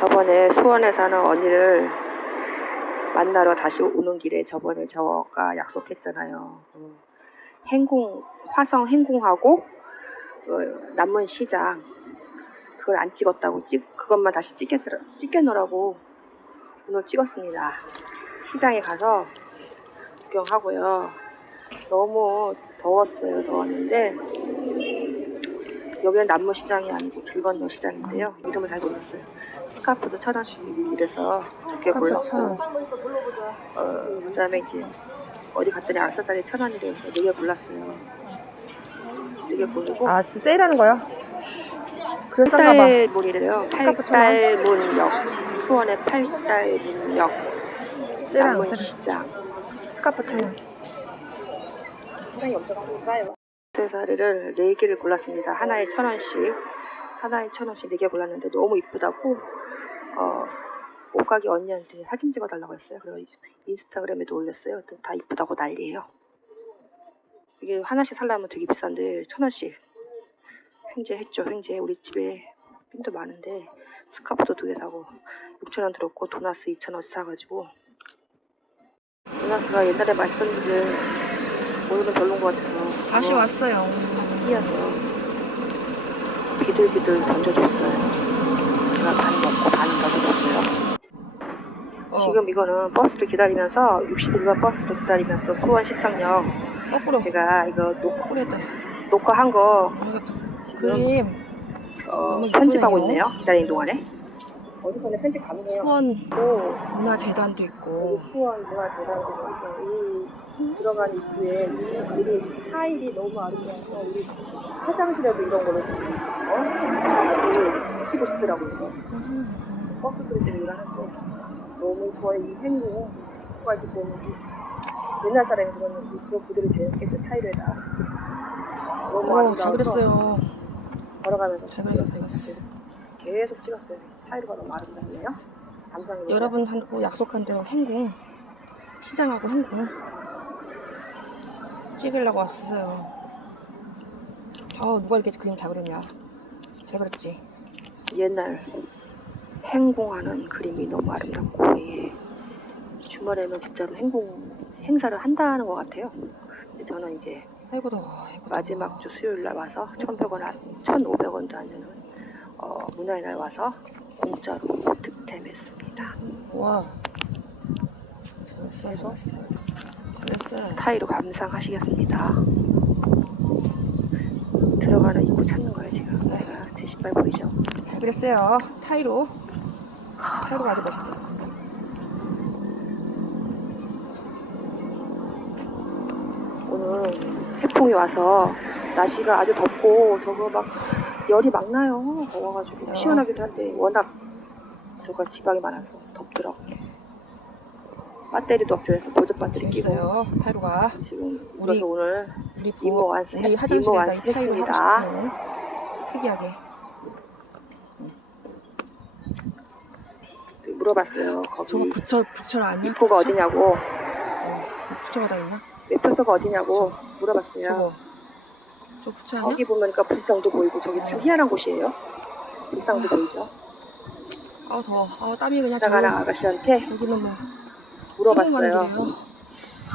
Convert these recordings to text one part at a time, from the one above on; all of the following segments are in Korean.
저번에 수원에 사는 언니를 만나러 다시 오는 길에 저번에 저가 약속했잖아요. 어, 행궁, 화성 행궁하고 그 남문 시장 그걸 안 찍었다고 찍 그것만 다시 찍겠더라 찍겠노라고 오늘 찍었습니다. 시장에 가서 구경하고요. 너무 더웠어요. 더웠는데 여기는 남문 시장이 아니고 길 건너 시장인데요. 이름을 잘 모르겠어요. 스카프도 천 원씩 이래서 두개 골랐고. 어, 그다음에 이제 어디 갔더니 악세사리 천 원이래 네개 골랐어요. 네개 고르고 아, 세일하는 거요? 그랬었나 봐. 팔달문이래요. 스카프 천 원. 팔달문역 수원의 팔달문역 세일하는 남문 거. 시장 스카프 천 원. 사랑이 엄청 한가요. 액세서리를 네 개를 골랐습니다. 하나에 천 원씩, 하나에 천 원씩 네개 골랐는데 너무 이쁘다고 어, 옷가게 언니한테 사진 찍어달라고 했어요. 그래서 인스타그램에도 올렸어요. 또다 이쁘다고 난리예요. 이게 하나씩 살려면 되게 비싼데 천 원씩 횡재했죠. 횡재. 우리 집에 핀도 많은데 스카프도 두 개 사고 6천 원 들었고 도나스 2천 원씩 사가지고 도나스가 옛날에 맛있었는데 오늘은 별론 것 같아서 다시 왔어요. 띄어서 비들비들 던져줬어요. 제가 반 먹고 반 던져줬어요. 어, 지금 이거는 버스를 기다리면서 61번 버스를 기다리면서 수원 시청역 거꾸로. 제가 이거 녹, 거꾸로다. 녹화한 거 지금 그림. 어, 너무 편집하고. 있네요. 기다리는 동안에. 어디서는 편집 가능해요. 수원 또 문화재단도 있고. 수원 문화재단도 있죠. 이 들어간 입구에 이 우리 타일이 너무 아름다워서 우리 화장실에도 이런 거를 어? 같이 치고 싶더라고요. 버스들이 때문에 일하는데 너무 좋아요. 이 행동 가 때문에 이 옛날 사람이 그러는 이 그런 그대로 재밌겠죠 타일에다. 너무 오, 잘 아름다워서 그렸어요. 걸어가면서 잘 그렸어, 잘 그렸어. 계속 찍었어요. 타일가 너무 아름답네요. 감상이 여러분하고 약속한 대로 행궁. 시장하고 행궁. 찍으려고 왔어요. 어, 누가 이렇게 그림 잘 그렸냐. 잘 그렸지. 옛날 행궁하는 그림이 너무 아름답고 예. 주말에는 진짜로 행궁 행사를 한다는 것 같아요. 근데 저는 이제 아이고 더워, 아이고 더워. 마지막 주 수요일 날 와서 1,100원, 1,500원도 안 되는 어, 문화의 날 와서 공짜로 득템했습니다. 와. 잘했어, 잘했어, 잘했어. 잘했어. 타이로 감상하시겠습니다. 들어가는 입구 찾는 거예요 지금. 제가 제 신발 보이죠? 잘 그렸어요. 타이로. 타이로 아주 멋있죠. 오늘 태풍이 와서 날씨가 아주 덥고 저거 막 열이 막 나요. 더워가지고 진짜요? 시원하기도 한데 워낙 저거 지방이 많아서 덥더라고요. 배터리도 없어서 보조 배터리 끼고. 타이로가. 지금 우리 오늘 우리 이모 부모, 우리 화장실에다 이 타이로 하고 했습니다. 싶어요. 특이하게. 물어봤어요. 저거 거기 부처 부처 아니야? 입구가 부처? 어디냐고 어, 부처가 다 있냐? 매표소가 어디냐고 물어봤어요. 저거. 저 부처 아니야? 거기 보니까 불상도 보이고 저기 참 희한한 곳이에요. 불상도 보이죠. 아우 더워. 아우 땀이 그냥 저거. 아가씨한테 여기는 뭐 물어봤어요.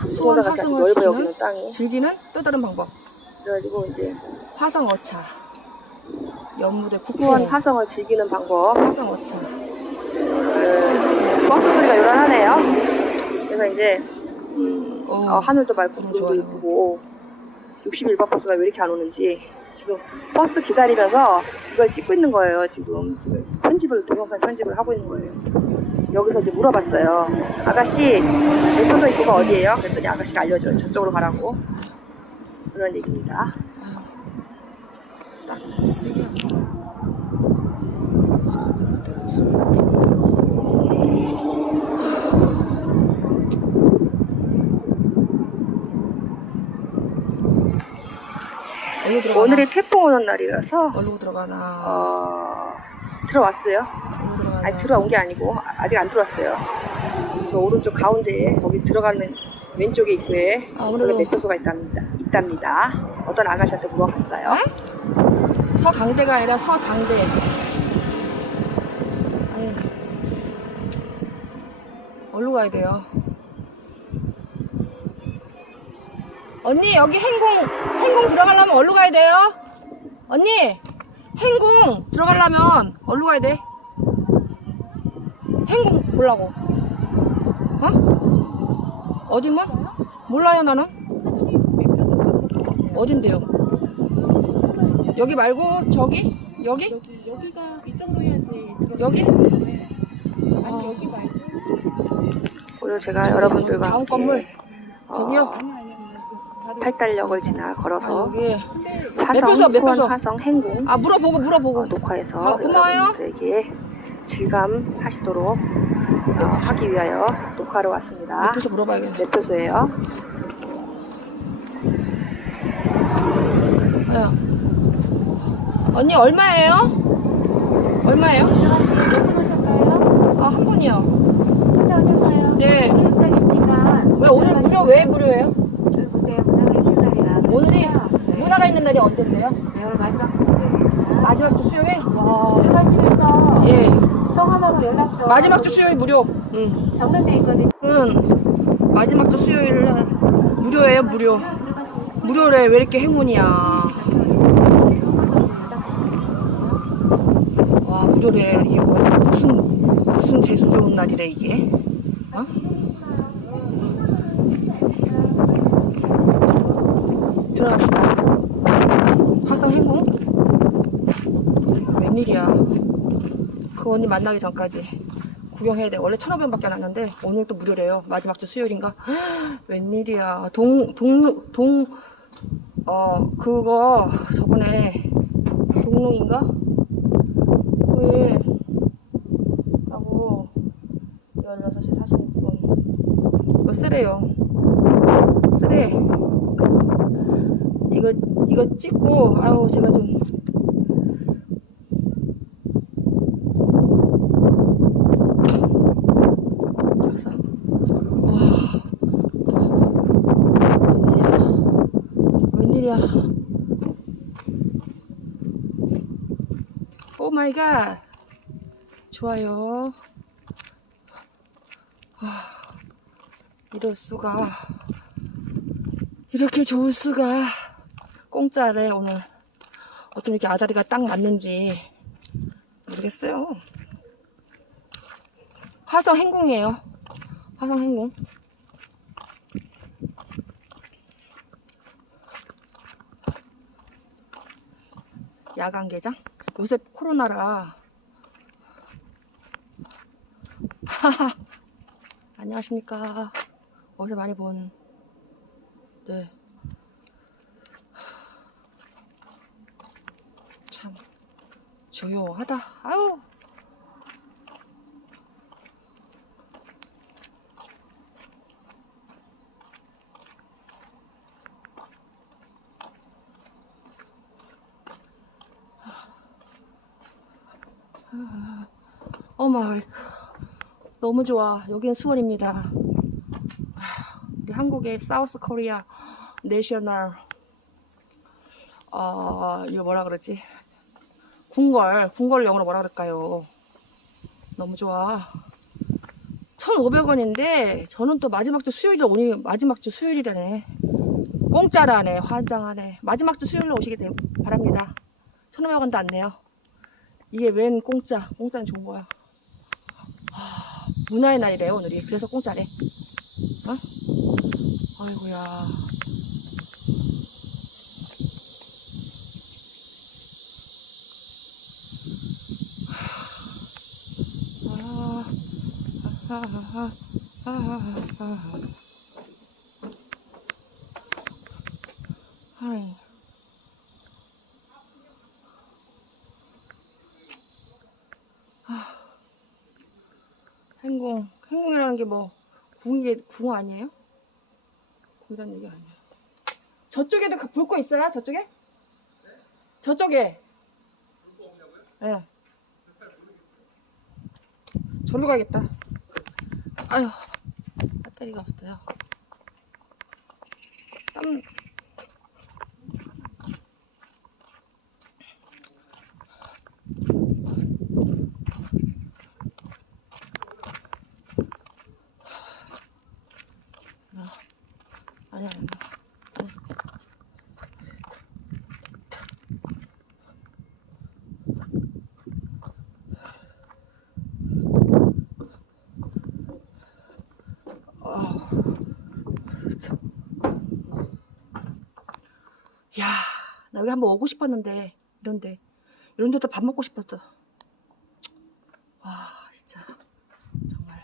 수원 화성을 넓어 즐기는 여기는 땅이. 즐기는 또 다른 방법. 그래가지고 이제 화성 어차. 연무대 국보. 수원 화성을 즐기는 방법. 화성 어차. 그, 버스 소리가 요란하네요. 그래서 이제 음, 어, 어, 하늘도 맑고 구름 구름도 좋아요. 이쁘고 61번 버스가 왜 이렇게 안 오는지 지금 버스 기다리면서 이걸 찍고 있는 거예요. 지금 편집을 동영상 편집을 하고 있는 거예요. 여기서 이제 물어봤어요. 아가씨 매표소 입구가 어디예요? 그랬더니 아가씨가 알려줘요. 저쪽으로 가라고 그런 얘기입니다. 딱 세게 들어가나? 오늘이 태풍 오는 날이라서 얼로 들어가나? 어, 들어왔어요. 들어가나? 아니 들어온 게 아니고 아직 안 들어왔어요. 저 오른쪽 가운데에 거기 들어가는 왼쪽에 입구에 아무래도 맥도소가 있답니다. 있답니다. 어떤 아가씨한테 물어봤어요. 에? 서강대가 아니라 서장대. 얼로 가야 돼요. 언니 여기 행궁 행궁 들어가려면 어디로 가야 돼요? 언니 행궁 들어가려면 어디로 가야 돼? 행궁 보려고. 어? 어디 뭐? 몰라요 나는. 어딘데요? 여기 말고 저기? 여기? 여기 여기가 이쪽으로 해야지. 여기? 아니 어. 여기 말고. 오늘 제가 저기, 여러분들과 저기 다음 함께, 건물. 어, 거기요? 팔달역을 지나 아 걸어서 여기. 근데 화성, 매표소, 매표소. 수원 화성 행궁 아 물어보고 물어보고. 어, 녹화해서 아, 고마워요. 여러분들에게 질감하시도록 어, 하기 위하여 녹화로 왔습니다. 매표소 물어봐야겠네. 매표소예요. 예. 언니 얼마예요? 얼마예요? 몇분 오셨어요? 아한 분이요. 혼자 오셨어요? 네. 왜 오늘 무료 왜 무료예요? 오늘이 문화가 있는 날이 언젠데요? 네, 오늘 마지막 주 수요일입니다. 마지막 주 수요일? 와. 들어가시면서 예. 성함하고 연락처. 마지막 주 수요일 무료. 응. 적는 데 있거든요. 은 마지막 주 수요일 날 무료예요 무료. 무료래 왜 이렇게 행운이야. 와 무료래 이게 뭐야 무슨 무슨 재수 좋은 날이래 이게. 어? 들어갑시다. 화성 행궁. 웬일이야. 그 언니 만나기 전까지 구경해야 돼. 원래 1,500원밖에 안 하는데 오늘 또 무료래요. 마지막 주 수요일인가? 웬일이야. 동, 동, 동, 어, 그거 저번에 동릉인가? 그에 하고 16시 46분 이거 쓰래요. 쓰래. 이거, 이거 찍고, 아유, 제가 좀 작사. 와. 웬일이야. 오 마이 갓. 좋아요. 와. 이럴 수가. 이렇게 좋을 수가. 공짜래, 오늘. 어쩜 이렇게 아다리가 딱 맞는지 모르겠어요. 화성 행궁이에요. 화성 행궁. 야간 개장? 요새 코로나라. 안녕하십니까. 어디서 많이 본. 네. 참. 조용하다. 아유. 어마 너무 좋아. 여기는 수원입니다. 우리 한국의 사우스 코리아 내셔널 어 이거 뭐라 그러지? 궁궐 궁궐 영어로 뭐라 그럴까요? 너무 좋아. 1,500원인데 저는 또 마지막 주 수요일에 오니 마지막 주 수요일이라네. 공짜라네. 환장하네. 마지막 주 수요일로 오시게 되, 바랍니다. 1,500원도 안 내요. 이게 웬 공짜? 공짜는 좋은 거야. 하, 문화의 날이래요 오늘이. 그래서 공짜래. 어? 아이고야. 아, 아, 아, 아, 아, 아. 아이. 행궁. 행 궁이라는 게 뭐, 궁이, 궁 아니에요? 궁이란 얘기 아니에요. 저쪽에도 볼 거 있어요? 저쪽에? 저쪽에. 예. 네. 절로 가야겠다. 아휴, 배터리가 없어요. 땀, 아니 아니 아니. 아, 야, 나 여기 한번 오고 싶었는데 이런데. 이런데도 밥 먹고 싶었어. 와, 진짜. 정말.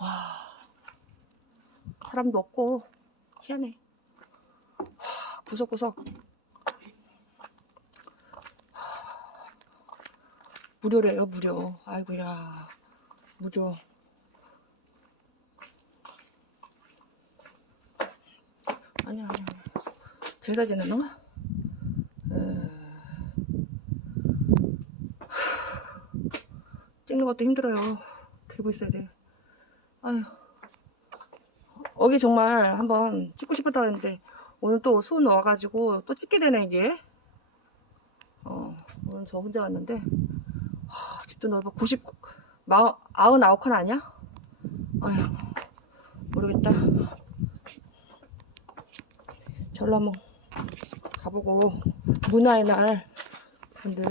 와, 사람도 없고. 희한해. 하, 구석구석 하, 무료래요 무료. 아이고야 무료. 아니야 아니야. 제사 지내는 거? 찍는 것도 힘들어요. 들고 있어야 돼. 아유. 여기 정말 한번 찍고 싶었다 했는데 오늘 또 수온 와가지고 또 찍게 되네 이게. 어 오늘 저 혼자 왔는데 하, 집도 넓어 90 마, 99칸 아니야? 아유 모르겠다. 한번 가보고 문화의 날 근데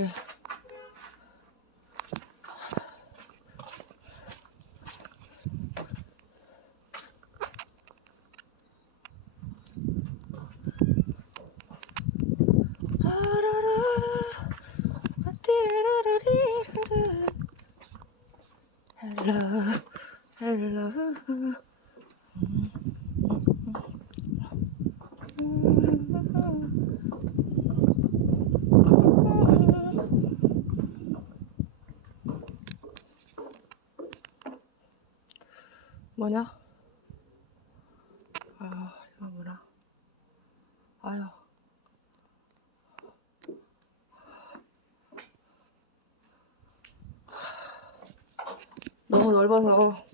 뭐냐? 아, 이거 뭐라? 아유. 너무 넓어서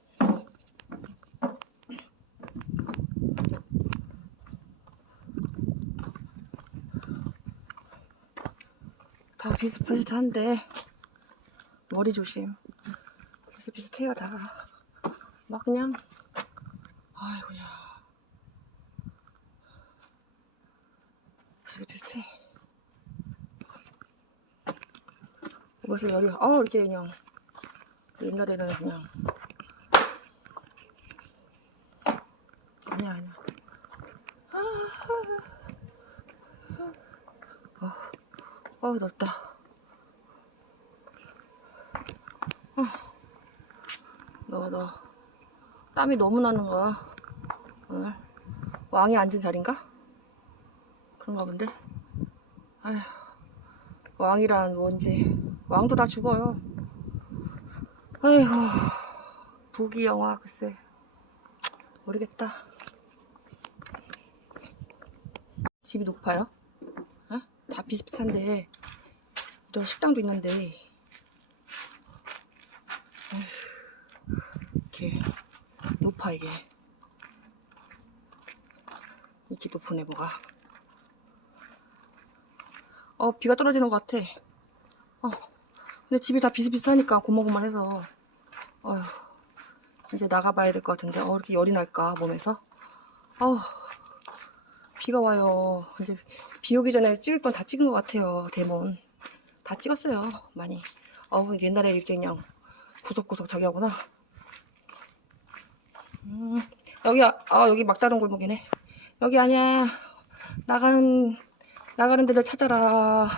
다 비슷비슷한데 머리 조심 비슷비슷해요 다 막 그냥 아이고야 비슷비슷해 벌써 열이 아 이렇게 그냥 옛날에는 그냥 아니야 아니야 아, 어, 넓다 어, 너, 너 땀이 너무 나는 거야. 오늘. 왕이 앉은 자리인가? 그런가 본데. 아휴 왕이란 뭔지. 왕도 다 죽어요. 아이고 부기 영화 글쎄. 모르겠다. 집이 높아요? 어? 다 비슷비슷한데. 이런 식당도 있는데 에휴, 이렇게 높아 이게. 이렇게 높으네 뭐가. 어 비가 떨어지는 것 같아. 어 근데 집이 다 비슷비슷하니까 고만고만해서. 어휴 이제 나가봐야 될 것 같은데. 어 이렇게 열이 날까 몸에서? 어우 비가 와요. 이제 비 오기 전에 찍을 건 다 찍은 것 같아요 대본 다 찍었어요 많이. 어우 옛날에 이렇게 그냥 구석구석 저기 하구나 음 여기 아 아, 여기 막다른 골목이네. 여기 아니야. 나가는 나가는 데를 찾아라